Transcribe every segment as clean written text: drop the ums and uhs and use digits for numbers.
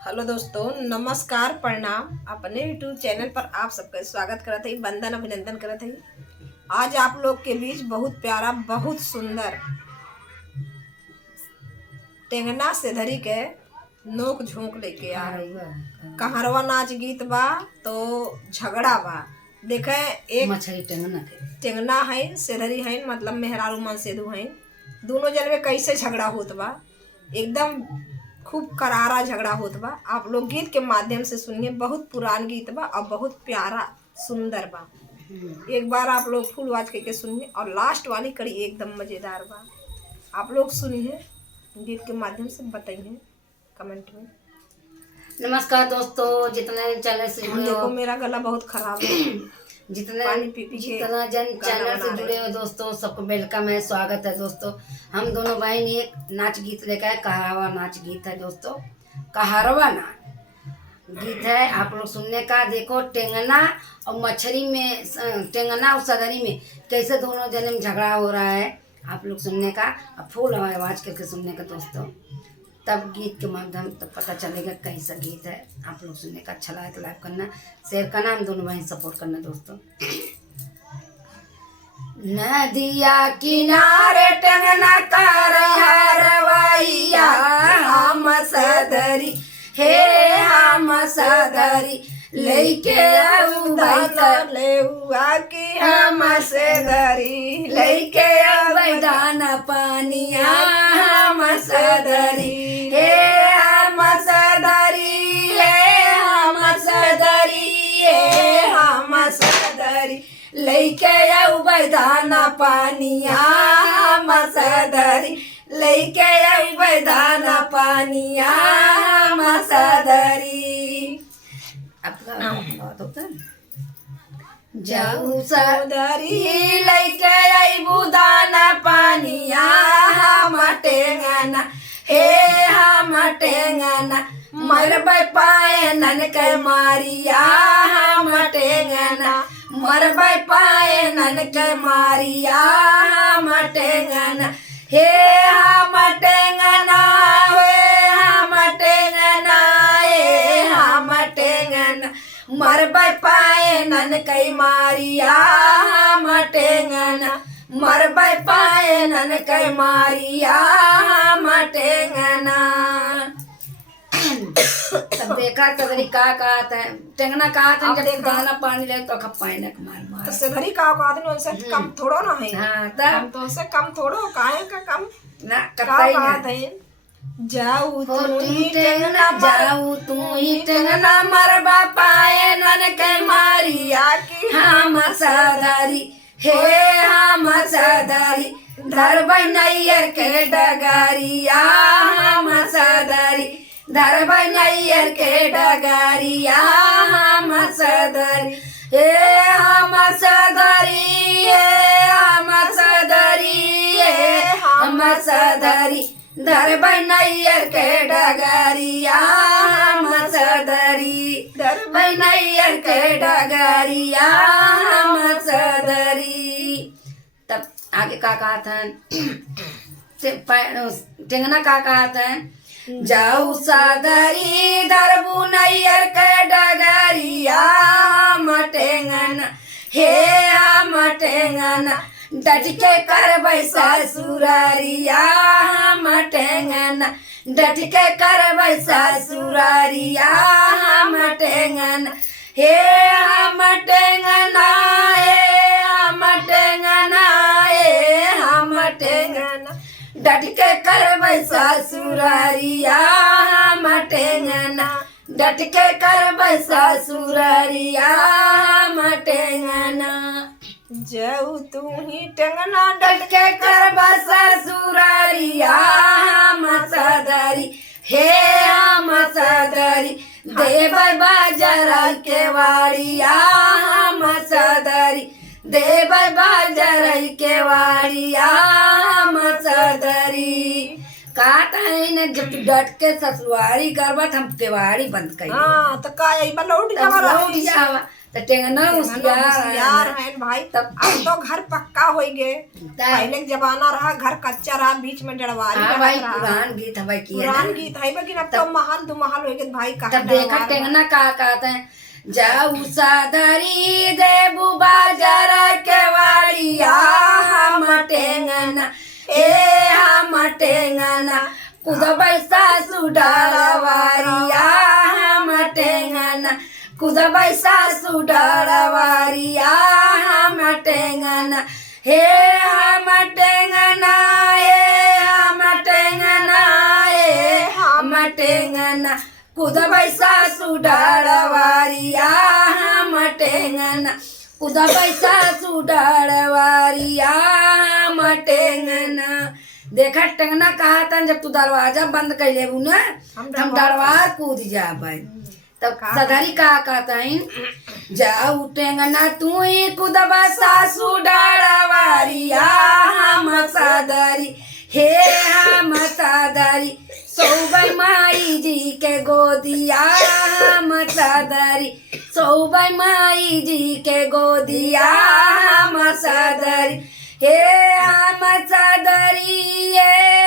Hello दोस्तों, नमस्कार, प्रणाम। अपने यूट्यूब चैनल पर आप सबका स्वागत करत है, वंदन अभिनंदन करत है। आज आप लोग के बीच बहुत प्यारा, बहुत सुंदर टेंगना से धरी के नोक झोंक लेके आ रही। कहारवा नाच गीत बा तो झगड़ा बा। देखे एक मछली टेंगना है, सेधरी है, मतलब मेहरारू मन सेधु है। दोनों जन में कैसे झगड़ा होत बा, एकदम खूब करारा झगड़ा होत बा। आप लोग गीत के माध्यम से सुनिए। बहुत पुरान गीत बा और बहुत प्यारा सुंदर बा। एक बार आप लोग फुल आवाज करके सुनिए और लास्ट वाली कड़ी एकदम मजेदार बा। आप लोग सुनिए, गीत के माध्यम से बताइए कमेंट में। नमस्कार दोस्तों, जितने चैनल से जुड़े देखो हो, मेरा गला बहुत खराब है। जितना जन चैनल से जुड़े हो दोस्तों, सबको वेलकम है, स्वागत है दोस्तों। हम दोनों बहन एक नाच गीत लेकर आए। कहारवा नाच गीत है दोस्तों, कहारवा नाच गीत है। आप लोग सुनने का। देखो टेंगना और मछली में, टेंगना और सदरी में कैसे दोनों जने में झगड़ा हो रहा है, आप लोग सुनने का। अब फुल आवाज करके सुनने का दोस्तों, तब गीत के माध्यम तब पता चलेगा कैसा गीत है। आप लोग सुनने का। अच्छा लगा तो लाइक करना, शेयर करना, हम दोनों बहन सपोर्ट करना दोस्तों। नदिया किनारे टंगना कारवाइया हम सदरी, हे हम सदरी लेके आऊ लेउआ की हम से धरी, लेके बैदान पानिया हम सदरी, हे हम सदरी, हे हम सदरी, हे हम सदरी लेके आऊ बैदान पानिया हम सदरी, लेके आऊ बैदान पानिया हम सदरी। जाऊ सदरी लेके आईबू दाना पानिया हम टेंगना, हे हम टेंगना मरबै पाए नन के मारिया हम टेंगना, मरबै पाए नन के मारिया हम टेंगना, हे हम टेंगना, हे हम टेंगना, हे हम टेंगना मरबै पाए नन कई मारिया हम टेंगना, मरबै पाए नन कई मारिया हम टेंगना। तब देखा सदरी का कहते हैं, टेंगना कहते हैं जब दाना पानी ले तो खपाए न मार मार। तो सेधरी का कहते हैं उनसे कम थोड़ो ना है। हाँ हम तो से कम थोड़ो, काहे का कम ना का कतई बात ना। है। जाऊ हो तू तू टेंगना, जाऊ तू ही टेंगना मरबा पाए नन के मारिया की हम सदरी, हे हम सदरी धरबै नैयर के डगरिया हम सदरी, धरबै नैयर के डगरिया हम सदरी, हे हम सदरी, हे हम सदरी, हे हम सदरी धरबै नैयर के डगरिया हम सदरी, धरबै नैयर के डगरिया हम सदरी। तब आगे का कहता है, टेंगना का कहता है, जाऊ सदरी धरबू नैयर के डगरिया हम टेंगना, हे हम टेंगना डट के करबै ससुरारिया हम टेंगना, डट के करबै ससुरारिया हम टेंगना, हे हम टेंगना, हे हम टेंगना, हे हम टेंगना डट के करबै ससुरारिया हम टेंगना, डट के करबै ससुरारिया हम टेंगना। जाऊ तू ही टेंगना डट के करबै ससुरारिया हम सदरी, हे हम सदरी देबै बाजार के वाड़िया हम सदरी, देबै बाजार के वाड़िया हम सदरी। कहता है न जब तू डट के ससुरारी करबा हम केवाड़ी बंद कर। हाँ तो का यही लौट जावा। तो टेंगना होशियार हैं भाई। तब अब तो घर पक्का हो गए। पहले के जमाना रहा घर कच्चा रहा, बीच में डरवारी हाँ भाई रहा। पुरान गीत है भाई किया पुरान गीत है लेकिन अब तो महल दो महल हो गए भाई। तब देखा टेंगना का कहते हैं जाऊ सादरी देबू बाजार के वाड़िया हम टेंगना हम टेंगना कुदबै सासु डालवारिया हम टेंगना कुदबै सासु डालवारिया हम टेंगना हे हम टेंगना हम टेंगना हम टेंगना कुदबै सासु डालवारिया हम टेंगना कुदबै सासु डालवारिया हम टेंगना। देखा टेंगना कहा था जब तू दरवाजा बंद कर ले ना हम दरबार कूद जा भाई। तब सदरी का कहता है जाऊ टेंगना तू ही कुदबा सासू डाड़वारिया हम सदरी हे हम सदरी सौबै माई जी के गोदिया हम सदरी सौबै माई जी के गोदिया हम सदरी हे हम सदरी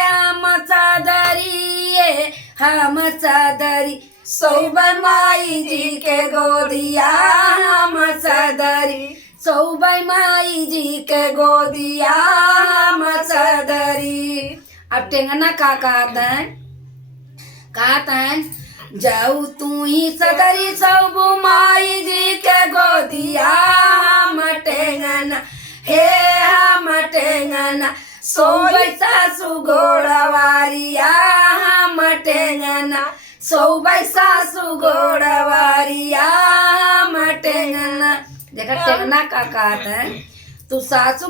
हम सदरी हम सदरी सौबै माई जी के गोदिया हम सदरी सौबै माई जी के गोदिया हम सदरी। अब टेंगना का कहता है जाऊ तू ही सदरी सौबू माई जी के गोदिया हम टेंगना हे हम टेंगना सौबै सासु गोड़वारिया हम टेंगना सौबै सासु गोड़वारिया हम टेंगना। देखा टेंगना का कहता है तू सासु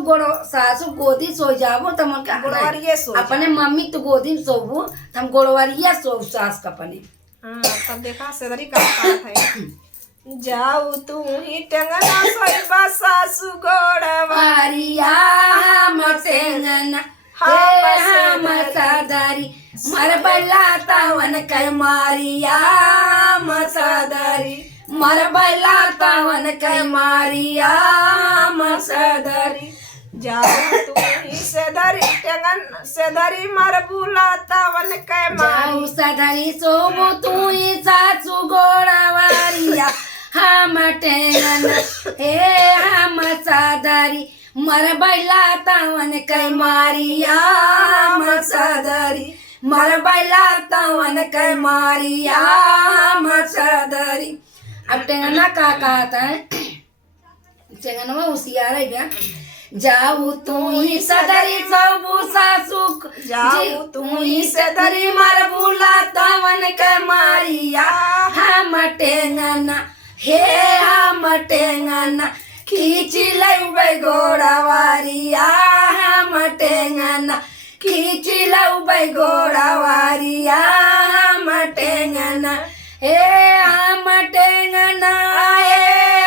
गोदी सो जाबो तो मन का गोड़वारिया सो अपने मम्मी तू गोदी में सोबू तो हम गोड़वारिया सो सास का अपने। तब देखा सदरी का है जाऊ तू ही टेंगना सोइबा सासु गोड़वारिया हम टेंगना हम सदरी मर बैला तावन के मारिया हम सदरी मर बैला तावन के मारिया हम सदरी जाऊ तू ही सदरी टेंगन सदरी मर बुला तावन के जाऊ सदरी सोबू तू ही सासु गोड़वारिया हम टेंगना हे हम सदरी मर बैला तावन के मारिया हम सदरी मर बैला तावन के मारिया हम सदरी। अब टेंगना का कहता है टेंगनवा होशियार है क्या जाऊ तू ही सदरी सबू सासु जाऊ तू ही सदरी मर बुला तावन के मारिया हम टेंगना हे हम टेंगना खींच लौबै गोड़वारिया हम टेंगना खींच लौबै गोड़वारिया हम टेंगना हे हम टेंगना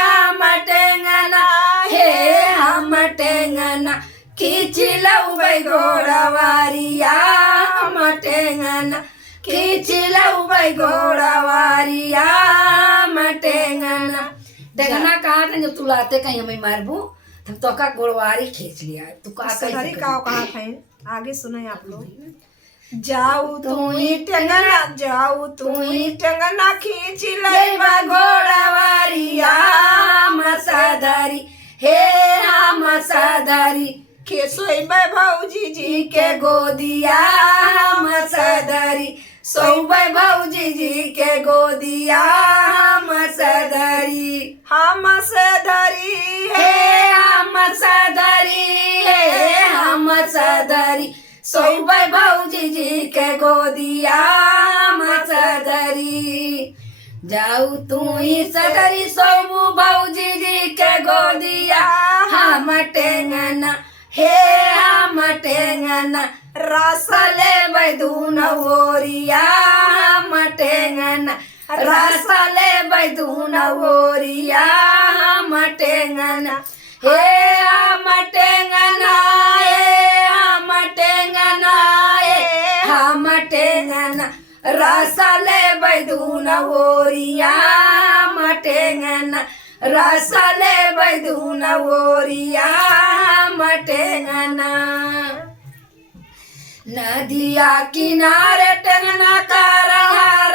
हम टेंगना हे हम टेंगना खींच लौबै गोड़वारिया हम टेंगना खींच लौबै गोड़वारिया हम टेंगना। टेंगना कहा था जब तू लाते कहीं हमें मारबू हम तो का गोड़वारी खींच लिया तू का सदरी का कहा है आगे सुने आप लोग जाऊ तू ही टेंगना जाऊ तू ही टेंगना खींच लैबा गोड़वारिया हम सदरी हे हम सदरी के सोइबै भौजी जी के गोदिया हम सदरी सौबै भौजी जी के गोदिया हम सदरी हम सदरी हे हम सदरी हम सदरी सौबै भौजी जी के गोदिया हम सदरी जाऊ तू ही सदरी सौबू भौजी जी के गोदिया हम टेंगना हे हम टेंगना रस लेबै दूनो ओरिया हम टेंगना रस लेबै दूनो ओरिया हम टेंगना हे हम टेंगना हम टेंगना हम टेंगना रस लेबै दूनो ओरिया हम टेंगना रसा ले बैदून ओरिया मटेंगना नदिया किनारे टंगना का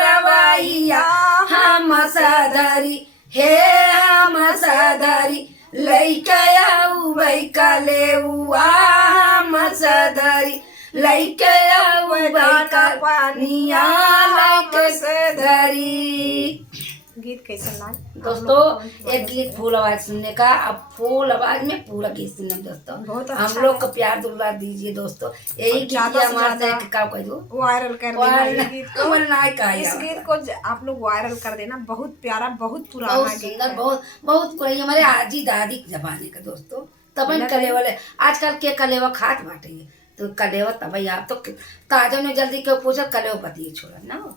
रवाइया हम सदरी हे हम सदरी लैकया उबैका ले उआ हम सदरी लैकया उबैका पानिया लैक सदरी। गीत कैसा लाल दोस्तों एक गीत फूल आवाज सुनने का, अब फूल आवाज में पूरा गीत सुनने दोस्तों। बहुत अच्छा हम लोग को प्यार दुलार दीजिए दोस्तों, यही ज्यादा से हमारे ज्यादा का कह दो वायरल कर देना ये गीत को। इस बहुत गीत को आप लोग वायरल कर देना, बहुत प्यारा बहुत पुराना गीत सुंदर है। बहुत बहुत पुरानी हमारे आजी दादी के जमाने का दोस्तों। तब कले वाले आजकल के कलेवा खात बाटे तो कलेवा तब आप तो ताजा ने जल्दी क्यों पूछा कलेवा पति छोड़ा ना